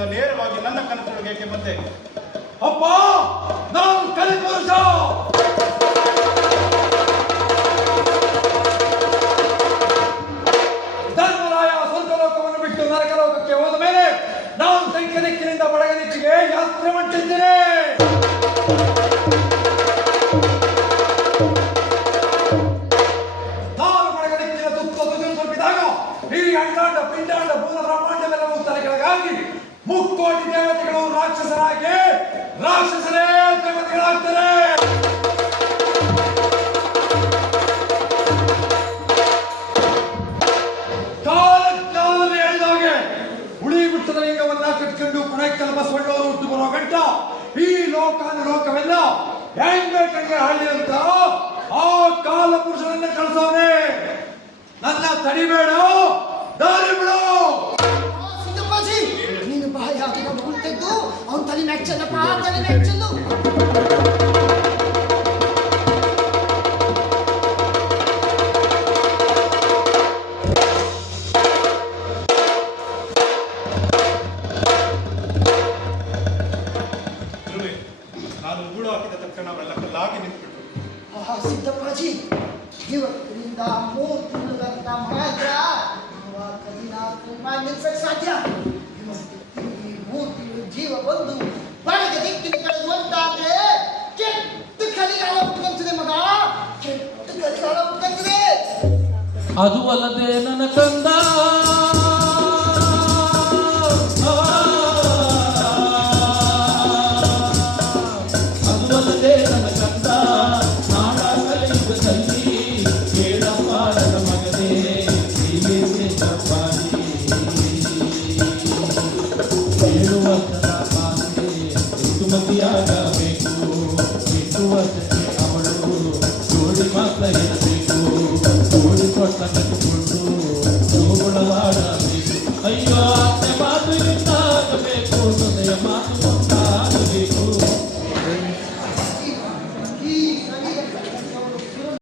ಕನಸಿನಿಂದ ನೇರವಾಗಿ ನನ್ನ ಕನಸಿನೊಳಗೆ ಬಂದೆ. ಅಪ್ಪ, ನಾನು ಕಲಿಪುರುಷ. ಧರ್ಮರಾಯ ಸ್ವರ್ಗಲೋಕವನ್ನು ಬಿಟ್ಟು ನರಕಲೋಕಕ್ಕೆ ಹೋದ ಮೇಲೆ ನಾನು ತೆಂಕ ದಿಕ್ಕಿನಿಂದ ಬಡಗ ದಿಕ್ಕಿಗೆ ಯಾತ್ರೆ ಮಾಡಿದ್ದೇನೆ. ನಾನು ಬಡಗ ದಿಕ್ಕಿನ ತಲುಪಿದಾಗ ಈ ಅಂಡಾಂಡ ಪಿಂಡಾಂಡ ಭೂತ ಬ್ರಹ್ಮಾಂಡವೆಲ್ಲವೂ ತಲೆಕೆಳಗಾಗಿ ಮುಕ್ಕೋಟಿ ದೇವತೆಗಳು ರಾಕ್ಷಸರೇ ದೇವತೆಗಳಾಗ್ತಾರೆ. ಕಾಲಜ್ಞಾನದಲ್ಲಿ ಹೇಳಿದಾಗೆ ಹುಳಿ ಬಿಟ್ಟದ ಲಿಂಗವನ್ನ ಕಟ್ಕೊಂಡು ಪುಣೆಕ್ಕಲ್ ಬಸವಣ್ಣವರು ಹುಟ್ಟು ಬರೋ ಗಂಟ ಈ ಲೋಕವೆಲ್ಲ ಹೆಂಗ್ ಬೇಕಂಗೆ ಹಳ್ಳಿ ಅಂತ ಆ ಕಾಲ ಪುರುಷರನ್ನ ಕಳಿಸೋನೆ. ನನ್ನ ತಡಿಬೇಡ, ದಾರಿ ಬಿಡು. ನೀನು ಬಾಯಿ ಹಾಕಿ ಕುಳಿತಿದ್ದು ಅವನು ತಲೆ ಮೆಚ್ಚಲ್ಲಪ್ಪ, ತಲೆ ಮೆಚ್ಚಲು. ನಾನು ಊಳು ಹಾಕಿದ ತಕ್ಷಣ ಅವೆಲ್ಲ ಕಲ್ಲಾಗಿ ನಿಂತ್ಬಿಟ್ರು. ಸಿದ್ದಪ್ಪಾಜಿ, ಇವತ್ತಿನಿಂದ 3 ತಿಂಗಳಂತ ಮಗ ಇದ್ರ 14 ರೂಪಾಯಿ ನಿಲ್ಸಕ್ ಸಾಧ್ಯ. ಈ 3 ತಿಂಗಳು ಜೀವ ಬಂದು ಬಡಗ ದಿಕ್ಕಿನ ಕಳೆದು ಅಂತಾದ್ರೆ ಕೆಟ್ಟ ಕಲಿಗಾಲ ಉಟ್ಕೊಂತಿದೆ ಮಗ, ಕೆಟ್ಟ ಕಲಿಗಾಲ ಉಟ್ಕೊಂತಿದೆ. ಅದು ಅಲ್ಲದೆ ನನ್ನ ಕಂದ ಮತಿಯಾಗಬೇಕು.